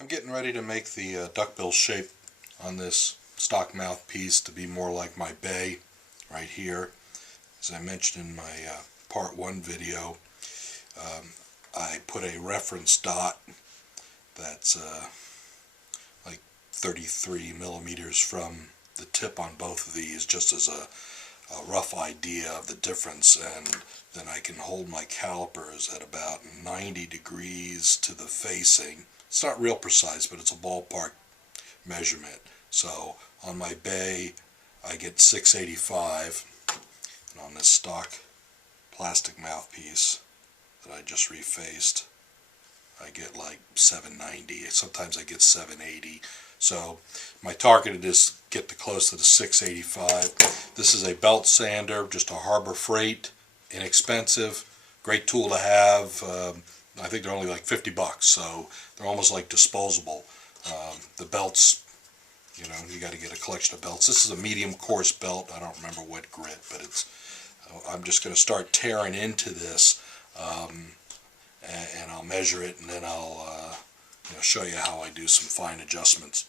I'm getting ready to make the duckbill shape on this stock mouthpiece to be more like my bay right here. As I mentioned in my part 1 video, I put a reference dot that's like 33 millimeters from the tip on both of these, just as a rough idea of the difference, and then I can hold my calipers at about 90 degrees to the facing. It's not real precise, but it's a ballpark measurement. So on my bay I get 685, and on this stock plastic mouthpiece that I just refaced I get like 790. Sometimes I get 780. So my target is get to close to the 685. This is a belt sander, just a Harbor Freight, inexpensive, great tool to have. I think they're only like 50 bucks, so they're almost like disposable. The belts, you know, you got to get a collection of belts. This is a medium coarse belt. I don't remember what grit, but it's. I'm just going to start tearing into this, and I'll measure it, and then I'll show you how I do some fine adjustments.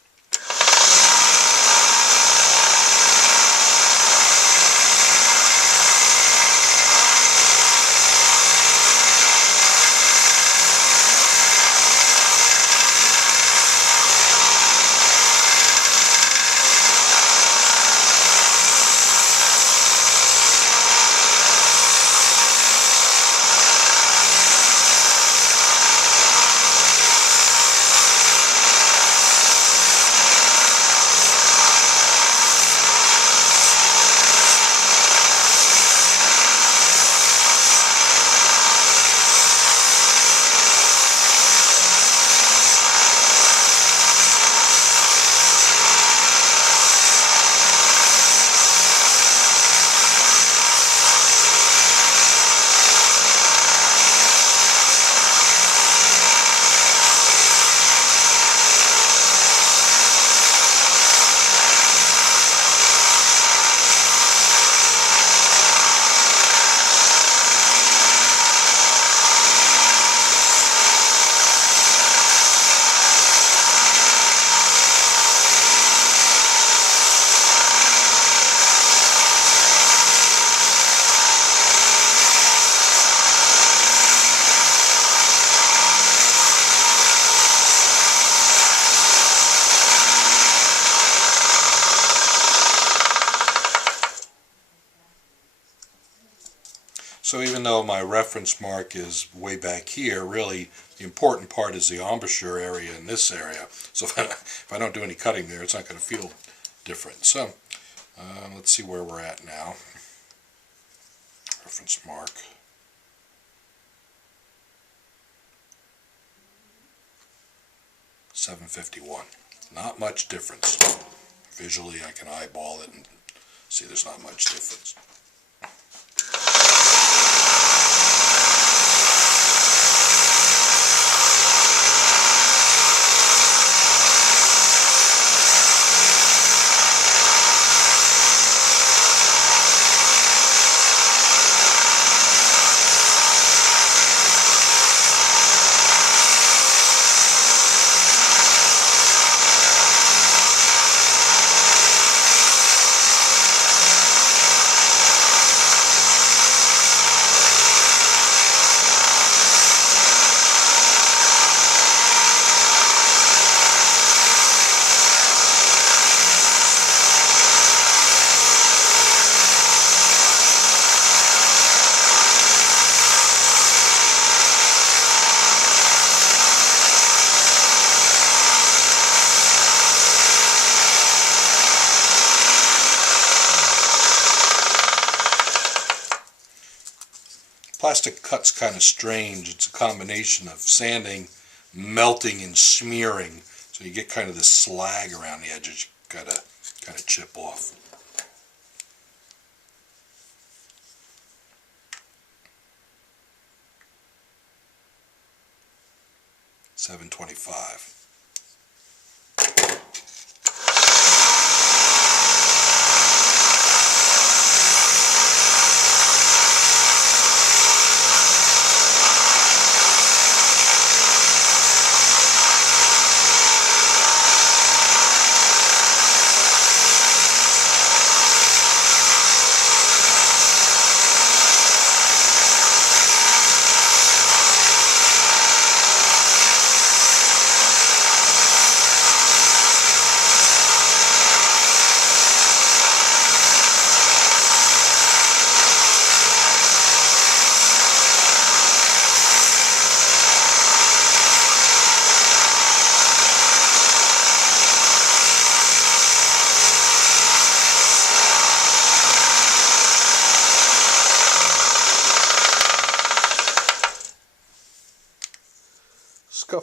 So even though my reference mark is way back here, really the important part is the embouchure area in this area. So if I don't do any cutting there, it's not going to feel different. So let's see where we're at now. Reference mark. $7.51. Not much difference. Visually I can eyeball it and see there's not much difference. Plastic cut's kind of strange. It's a combination of sanding, melting, and smearing. So you get kind of this slag around the edges. You gotta kind of chip off. $7.25.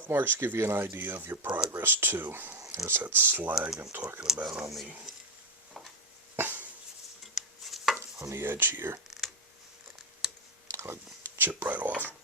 cuff marks give you an idea of your progress too. There's that slag I'm talking about on the edge here. I'll chip right off.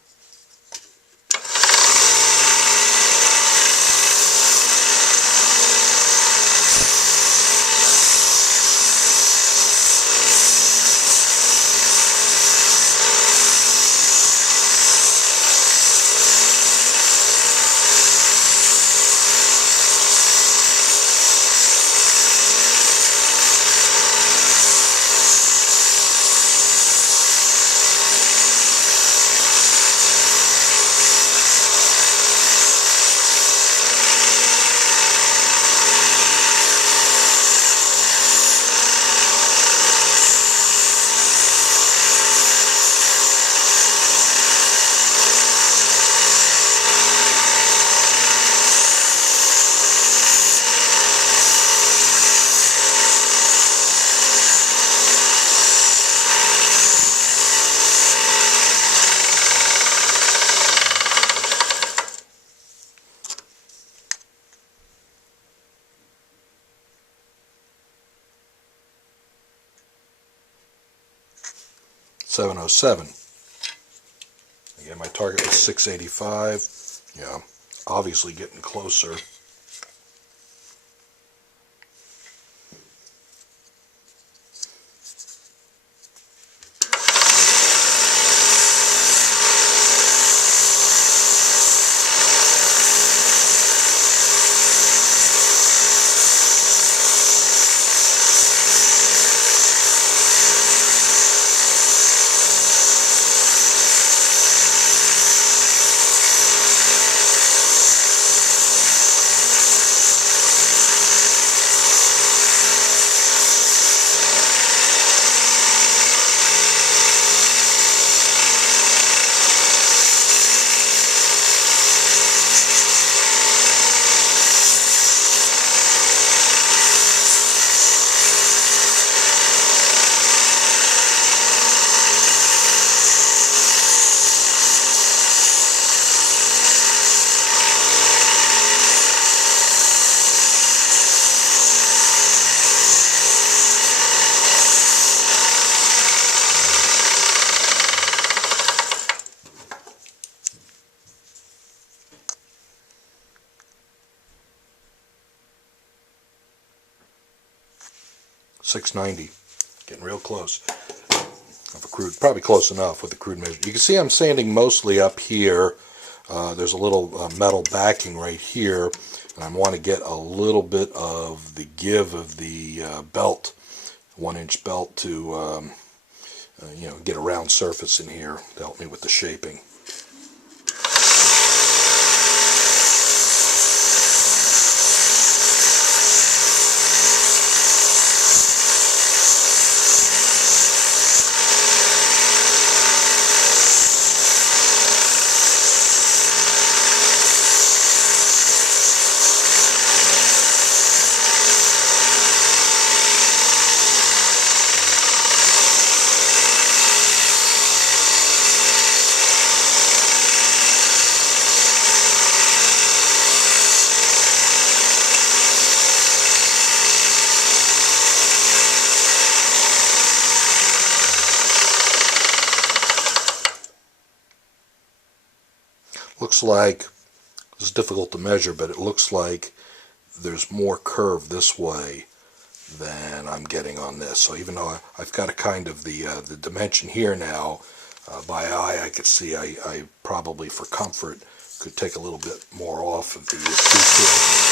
.707. Again, my target was 685. Yeah, obviously getting closer. .690, getting real close. Of a crude, probably close enough with the crude measure. You can see I'm sanding mostly up here. There's a little metal backing right here, and I want to get a little bit of the give of the belt, 1-inch belt, to get a round surface in here to help me with the shaping. Looks like, it's difficult to measure, but it looks like there's more curve this way than I'm getting on this. So even though I've got a kind of the dimension here now, by eye I could see I probably, for comfort, could take a little bit more off of the detail.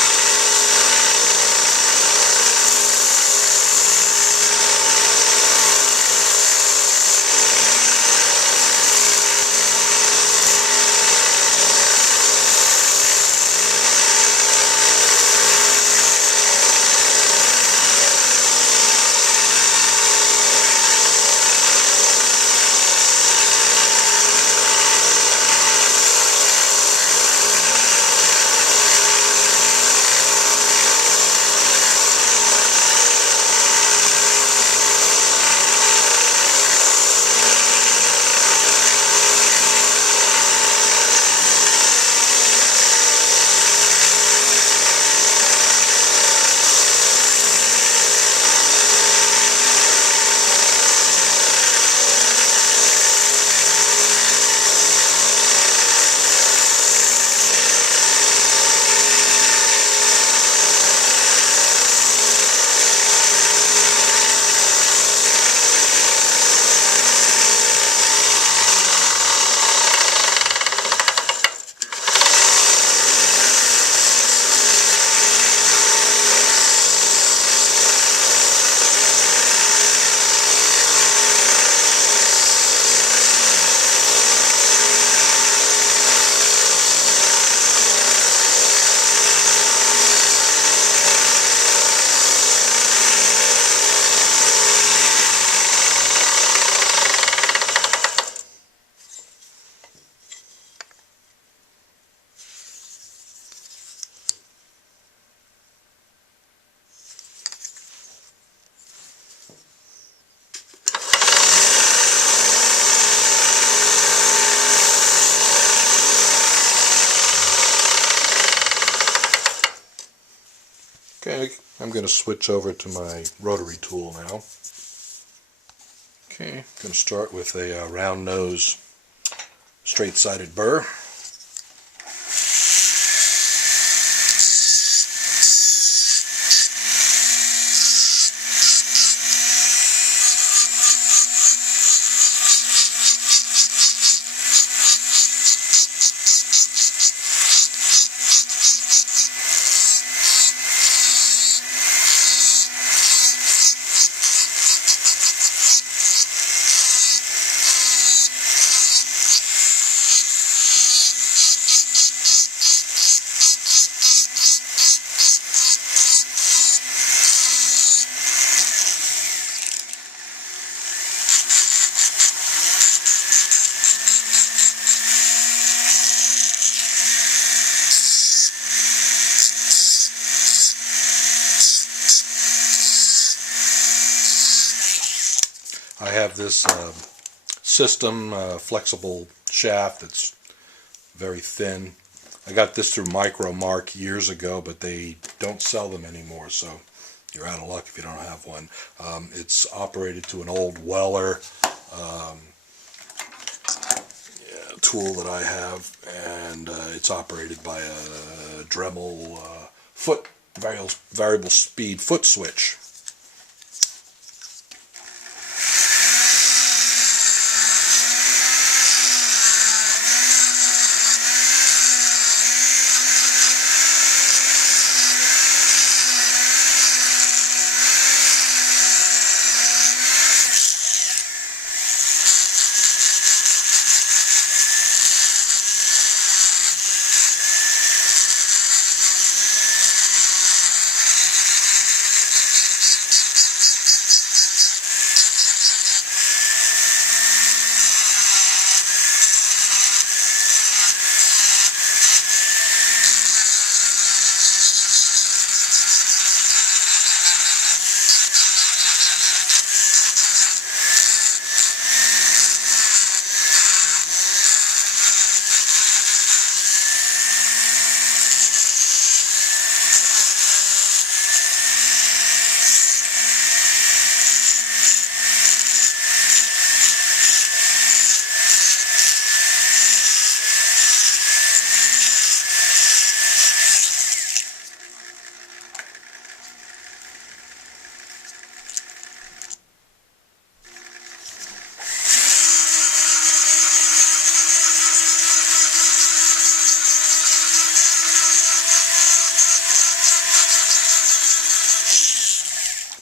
Okay, I'm going to switch over to my rotary tool now. Okay, I'm going to start with a round nose straight-sided burr. I have this system flexible shaft that's very thin. I got this through Micro Mark years ago, but they don't sell them anymore, so you're out of luck if you don't have one. It's operated to an old Weller tool that I have, and it's operated by a Dremel variable speed foot switch.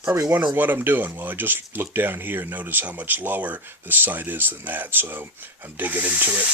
Probably wondering what I'm doing. Well, I just look down here and notice how much lower this side is than that, so I'm digging into it.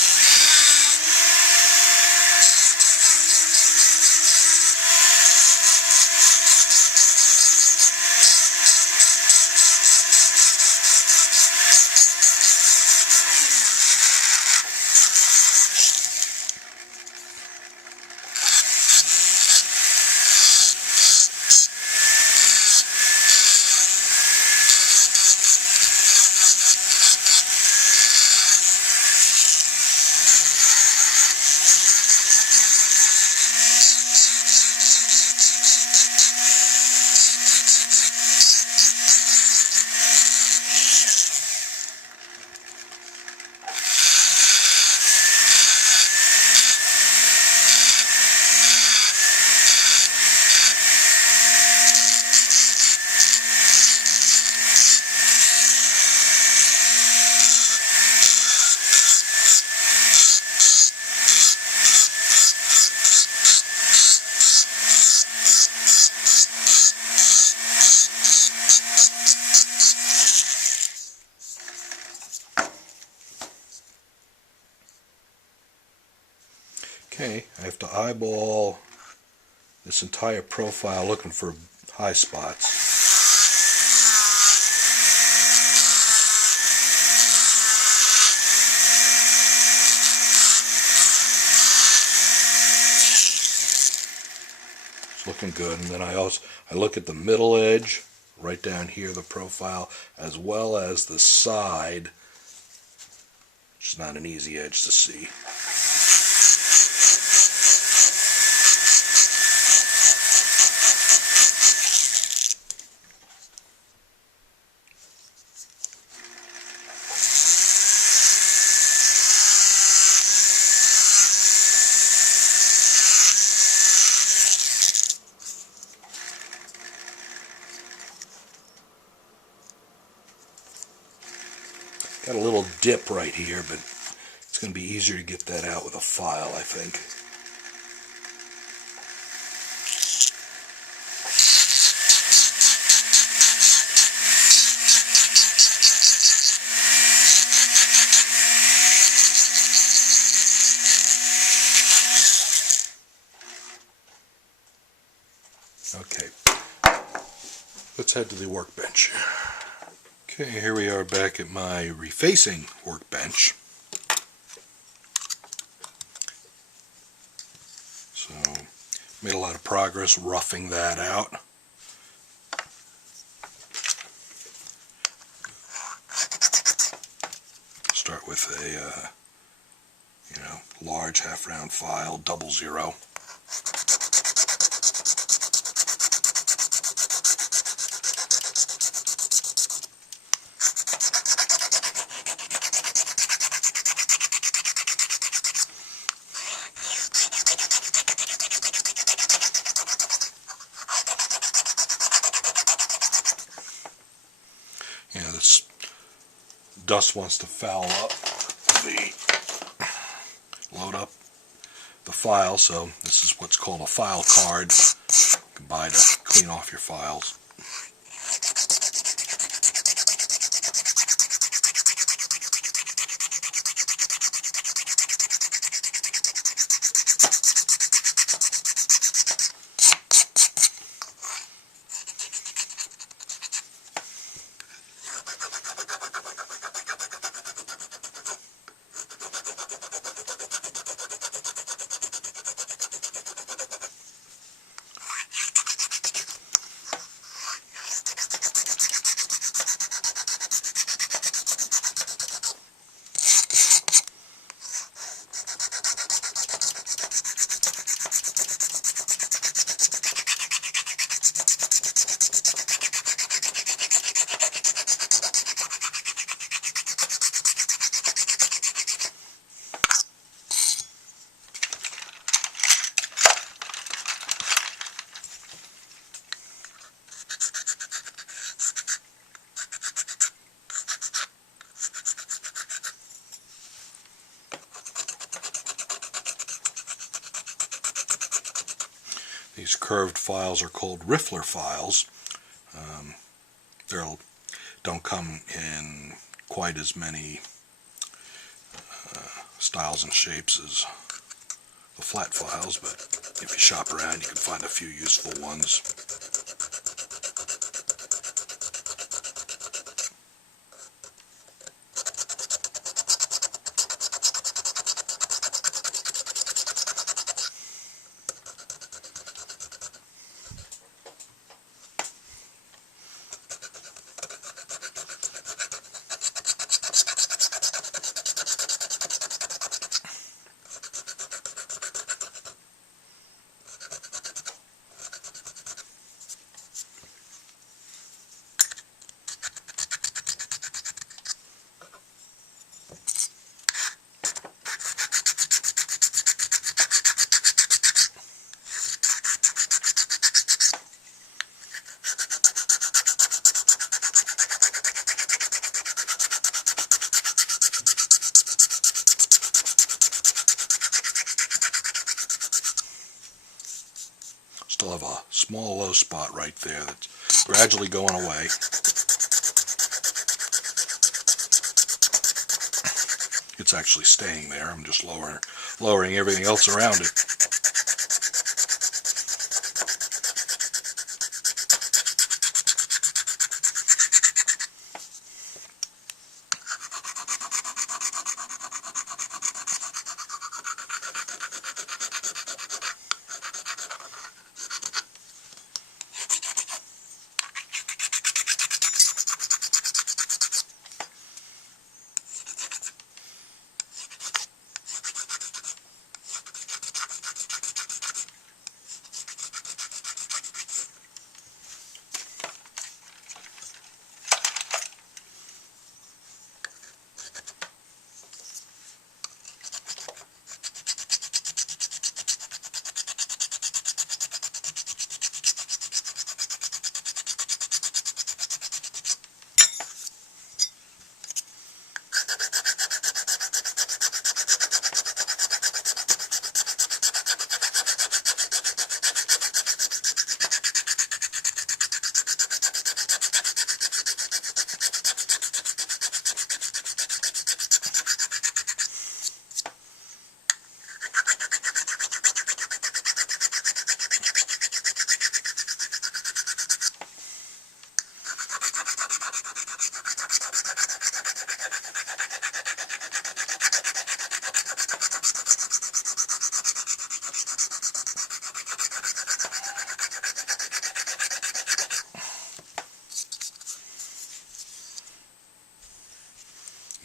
Okay, I have to eyeball this entire profile looking for high spots. It's looking good, and then I look at the middle edge right down here, the profile, as well as the side, which is not an easy edge to see. Got a little dip right here, but it's going to be easier to get that out with a file, I think. Okay, let's head to the workbench. Okay, here we are back at my refacing workbench. So, made a lot of progress roughing that out. Start with a, large half-round file, 00. This dust wants to foul up load up the file, so this is what's called a file card you can buy to clean off your files. These curved files are called Riffler files. They don't come in quite as many styles and shapes as the flat files, but if you shop around you can find a few useful ones. Still have a small low spot right there that's gradually going away. It's actually staying there. I'm just lowering everything else around it.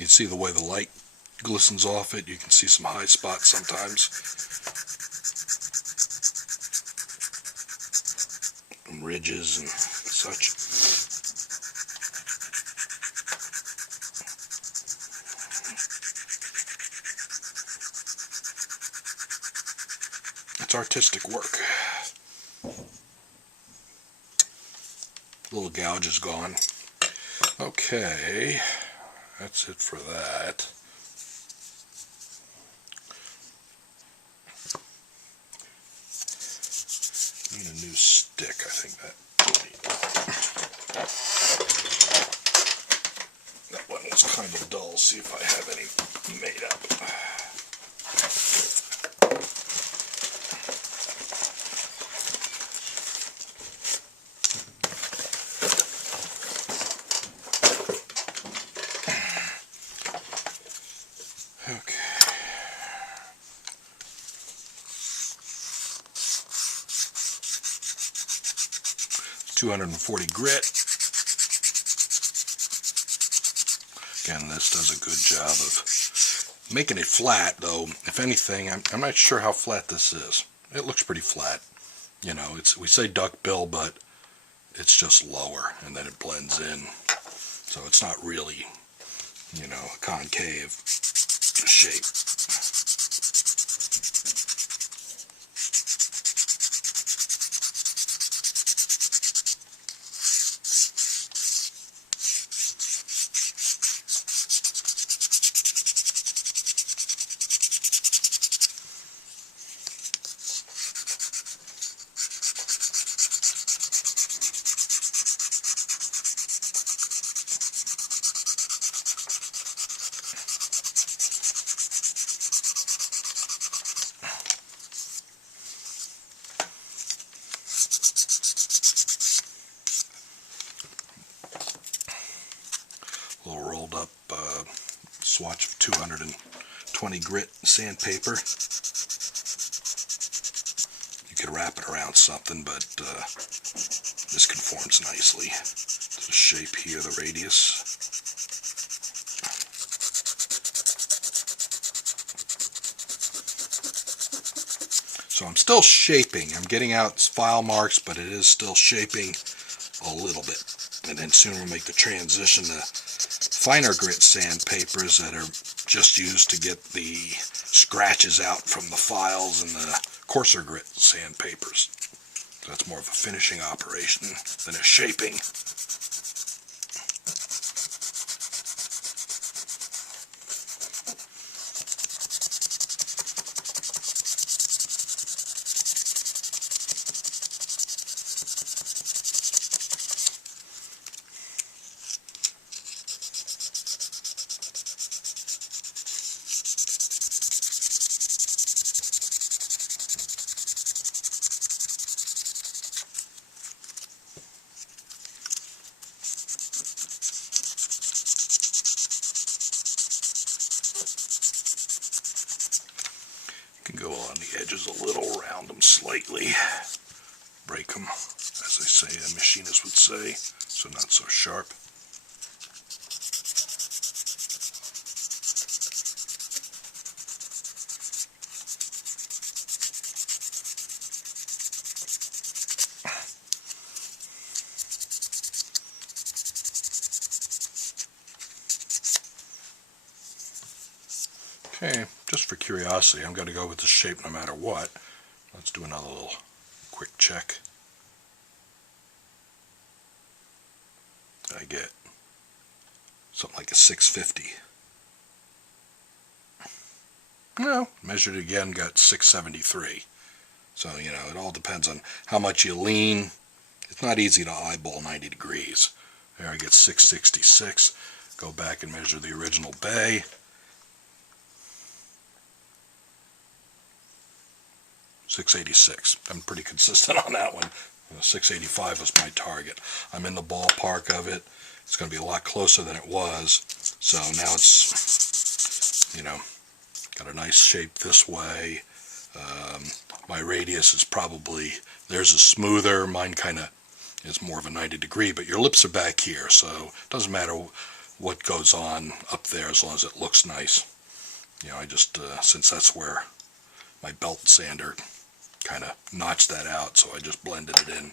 You can see the way the light glistens off it. You can see some high spots sometimes. And ridges and such. It's artistic work. Little gouge is gone. Okay, that's it for that. Need a new stick, I think that one was kind of dull. See if I have any made up. Okay. 240 grit. Again, this does a good job of making it flat, though. If anything, I'm not sure how flat this is. It looks pretty flat. You know, we say duckbill, but it's just lower, and then it blends in. So it's not really, you know, a concave shape. Little rolled up swatch of 220 grit sandpaper. You could wrap it around something, but this conforms nicely to the shape here, the radius. So I'm still shaping. I'm getting out file marks, but it is still shaping a little bit. And then soon we'll make the transition to finer grit sandpapers that are just used to get the scratches out from the files, and the coarser grit sandpapers. So that's more of a finishing operation than a shaping. Can go on the edges a little, round them slightly, break them, as they say, a machinist would say, so not so sharp. Okay, just for curiosity, I'm going to go with the shape no matter what. Let's do another little quick check. I get something like a 650. No, measured again, got 673. So, you know, it all depends on how much you lean. It's not easy to eyeball 90 degrees. There I get 666. Go back and measure the original bay. 686. I'm pretty consistent on that one. 685 was my target. I'm in the ballpark of it. It's going to be a lot closer than it was. So now it's, you know, got a nice shape this way. My radius is probably, theirs is smoother. Mine kind of is more of a 90 degree, but your lips are back here, so it doesn't matter what goes on up there as long as it looks nice. You know, I just, since that's where my belt sander kind of notched that out, so I just blended it in.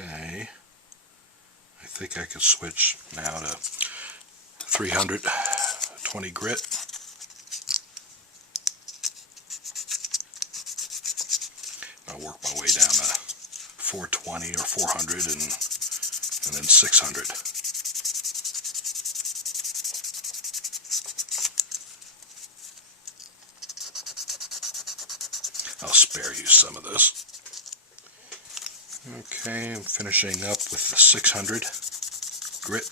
Okay, I think I could switch now to 320 grit. I'll work my way down to 420 or 400 and then 600. I'll spare you some of this. Okay, I'm finishing up with the 600 grit.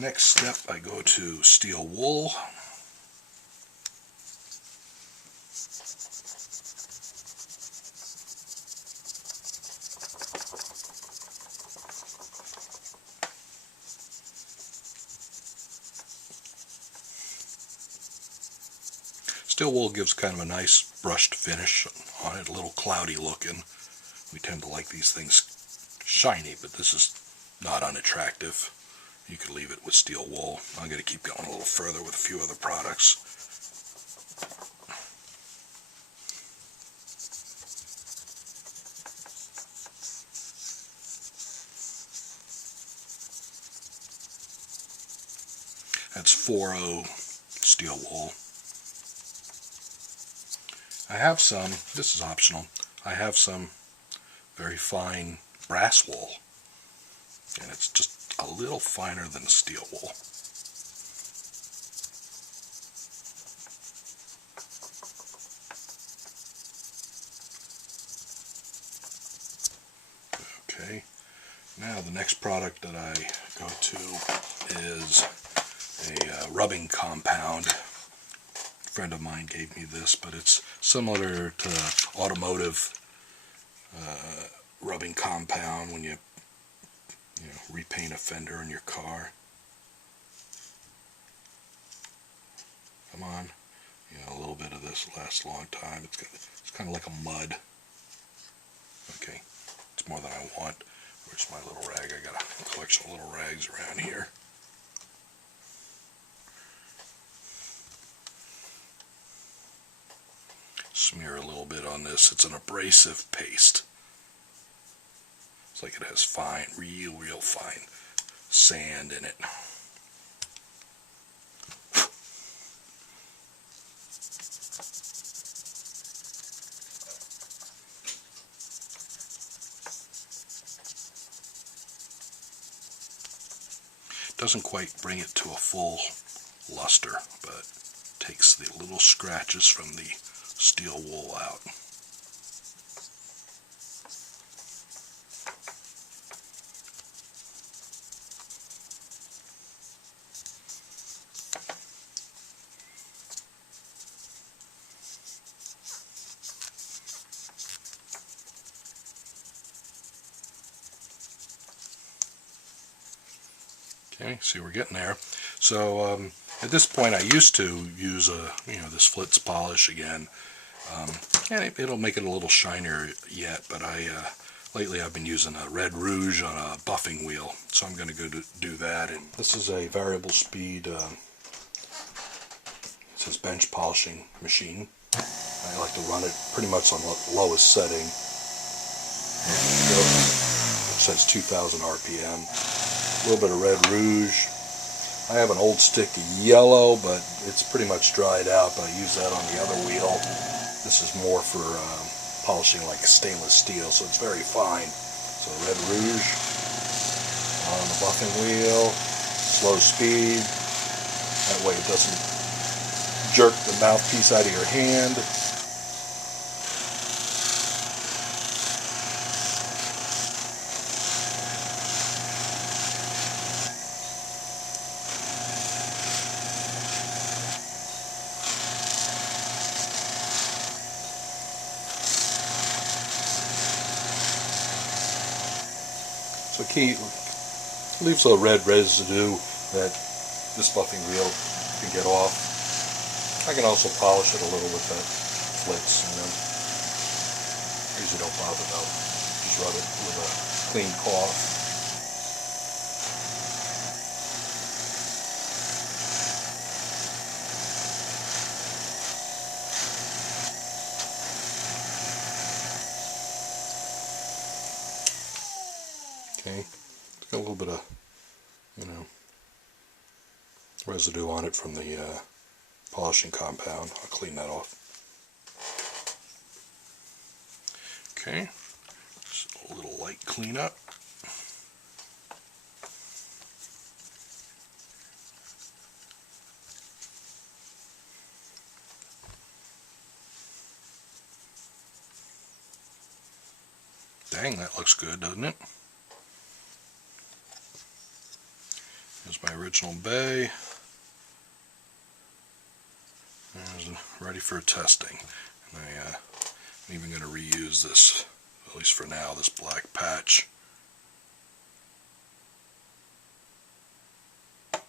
Next step, I go to steel wool. Steel wool gives kind of a nice brushed finish on it, a little cloudy looking. We tend to like these things shiny, but this is not unattractive. You could leave it with steel wool. I'm going to keep going a little further with a few other products. That's 4.0 steel wool. I have some, this is optional, I have some very fine brass wool, and it's just a little finer than steel wool. Okay, now the next product that I go to is a rubbing compound. A friend of mine gave me this, but it's similar to automotive rubbing compound when you repaint a fender in your car. Come on, a little bit of this lasts a long time. It's kind of like a mud. Okay, it's more than I want. Where's my little rag? I got a collection of little rags around here. Smear a little bit on this. It's an abrasive paste. It's like it has fine, real fine sand in it. Doesn't quite bring it to a full luster, but takes the little scratches from the steel wool out. Okay, see, we're getting there. So at this point, I used to use this Flitz polish again, and it'll make it a little shinier yet. But lately I've been using a red rouge on a buffing wheel, so I'm going to go do that. And this is a variable speed. It says bench polishing machine. I like to run it pretty much on the lowest setting. It says 2,000 RPM. A little bit of red rouge. I have an old stick of yellow, but it's pretty much dried out, but I use that on the other wheel. This is more for polishing like stainless steel, so it's very fine. So red rouge on the buffing wheel, slow speed. That way it doesn't jerk the mouthpiece out of your hand. So leaves a red residue that this buffing wheel can get off. I can also polish it a little with that Flitz, I usually don't bother though. Just rub it with a clean cloth. Okay, it's got a little bit of, residue on it from the polishing compound. I'll clean that off. Okay, just a little light cleanup. Dang, that looks good, doesn't it? Here's my original bay. There's ready for testing. And I'm even going to reuse this, at least for now, this black patch. Get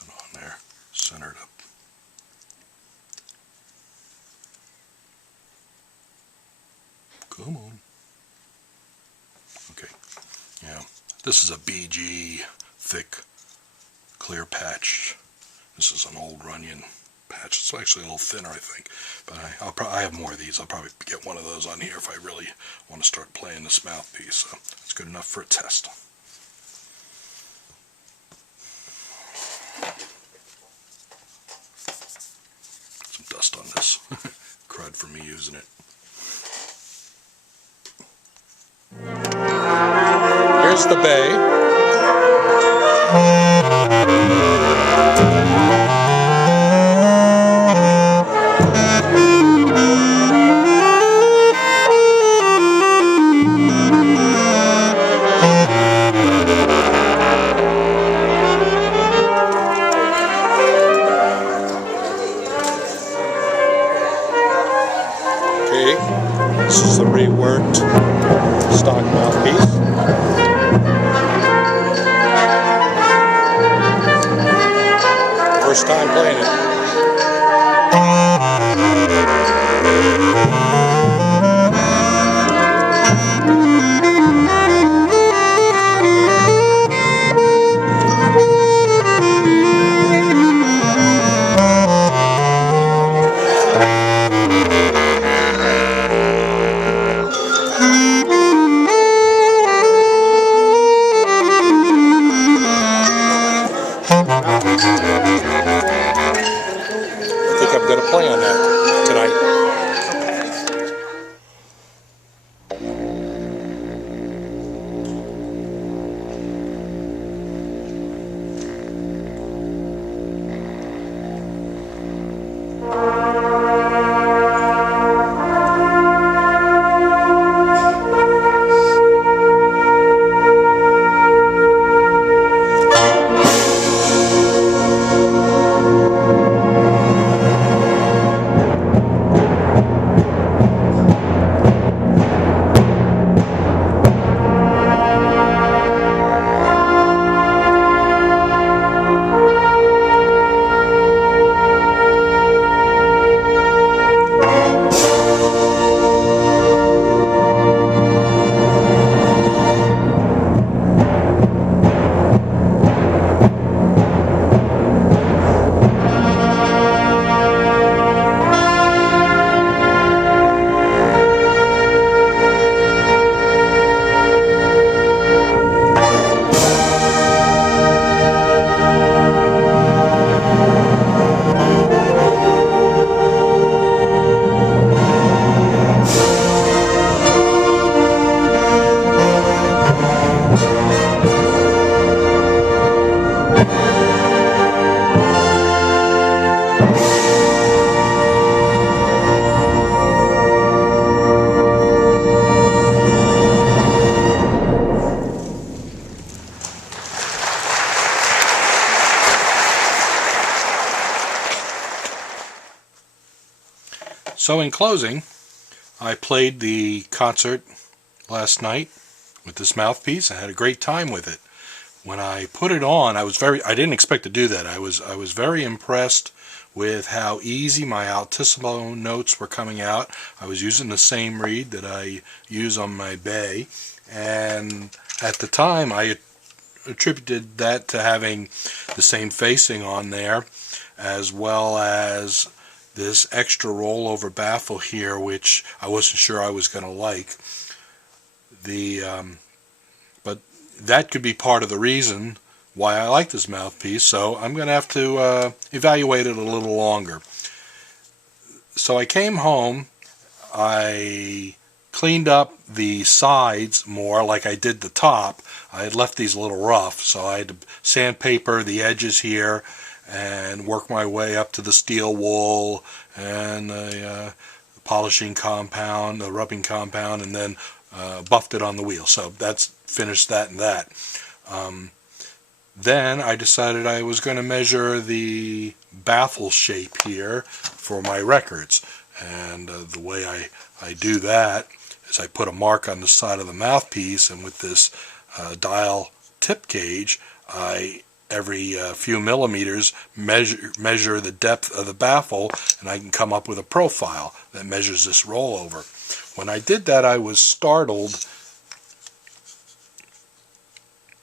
that on there, centered up. Come on. Okay, yeah, this is a BG thick clear patch. This is an old Runyon patch. It's actually a little thinner, I think, but I have more of these. I'll probably get one of those on here if I really want to start playing this mouthpiece. So it's good enough for a test. Some dust on this. Crud for me using it. Here's the bay. Okay, this is the reworked stock mouthpiece. First time playing it. I think I'm going to play on that tonight. So in closing, I played the concert last night with this mouthpiece. I had a great time with it. When I put it on, I didn't expect to do that. I was very impressed with how easy my altissimo notes were coming out. I was using the same reed that I use on my bay, and at the time I attributed that to having the same facing on there, as well as this extra rollover baffle here, which I wasn't sure I was going to like. But that could be part of the reason why I like this mouthpiece, so I'm going to have to evaluate it a little longer. So I came home, I cleaned up the sides more like I did the top. I had left these a little rough, so I had to sandpaper the edges here and work my way up to the steel wool and the polishing compound, the rubbing compound, and then buffed it on the wheel. So that's finished that and that. Then I decided I was going to measure the baffle shape here for my records. And the way I do that is I put a mark on the side of the mouthpiece, and with this dial tip gauge, I every few millimeters measure the depth of the baffle, and I can come up with a profile that measures this rollover. When I did that, I was startled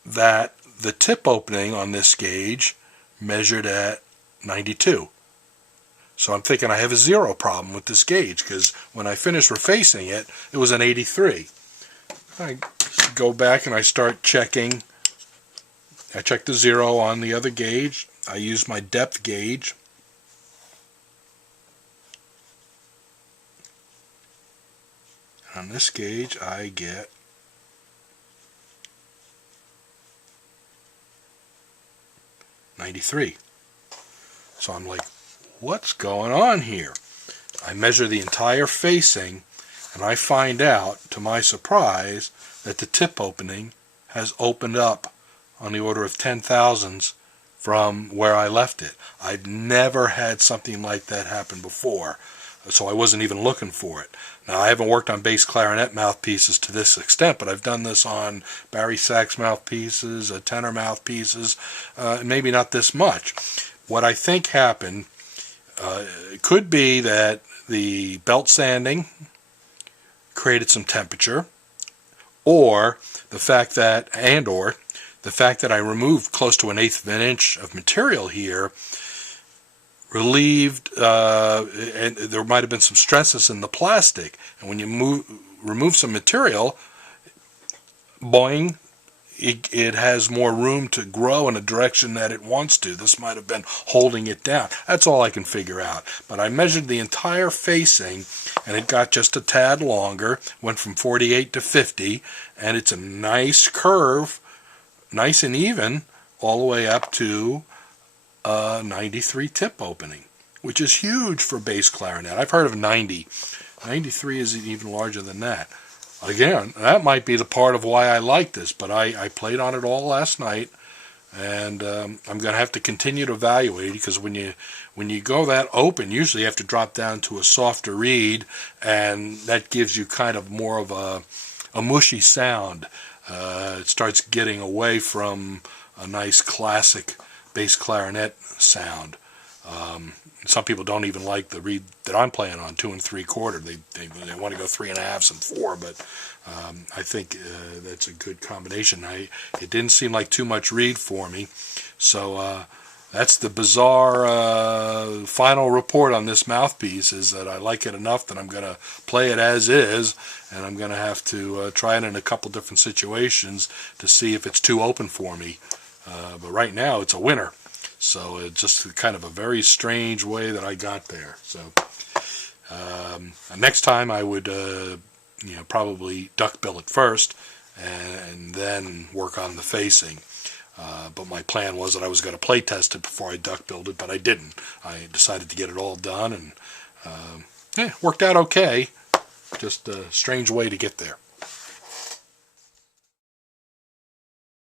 that the tip opening on this gauge measured at 92. So I'm thinking I have a zero problem with this gauge, because when I finished refacing it, it was an 83. I go back and I start checking. I check the zero on the other gauge. I use my depth gauge. On this gauge I get 93. So I'm like, what's going on here? I measure the entire facing, and I find out, to my surprise, that the tip opening has opened up on the order of 10,000ths from where I left it. I've never had something like that happen before, so I wasn't even looking for it. Now, I haven't worked on bass clarinet mouthpieces to this extent, but I've done this on bari sax mouthpieces, tenor mouthpieces, maybe not this much. What I think happened could be that the belt sanding created some temperature, or the fact that I removed close to 1/8 of an inch of material here relieved, and there might have been some stresses in the plastic, and when you remove some material, boing, it has more room to grow in a direction that it wants to. This might have been holding it down. That's all I can figure out. But I measured the entire facing, and it got just a tad longer, went from 48 to 50, and it's a nice curve, nice and even, all the way up to 93 tip opening, which is huge for bass clarinet. I've heard of 90. 93 is even larger than that. Again, that might be the part of why I like this, but I played on it all last night, and I'm going to have to continue to evaluate, because when you go that open, usually you have to drop down to a softer reed, and that gives you kind of more of a mushy sound. It starts getting away from a nice classic bass clarinet sound. Some people don't even like the reed that I'm playing on, 2 3/4. They want to go 3.5 and 4, but I think that's a good combination. It didn't seem like too much reed for me, so that's the bizarre final report on this mouthpiece, is that I like it enough that I'm going to play it as is, and I'm going to have to try it in a couple different situations to see if it's too open for me. But right now it's a winner. So it's just kind of a very strange way that I got there. So next time I would probably duckbill it first and then work on the facing. But my plan was that I was going to play test it before I duckbilled it, but I didn't. I decided to get it all done, and it worked out okay. Just a strange way to get there.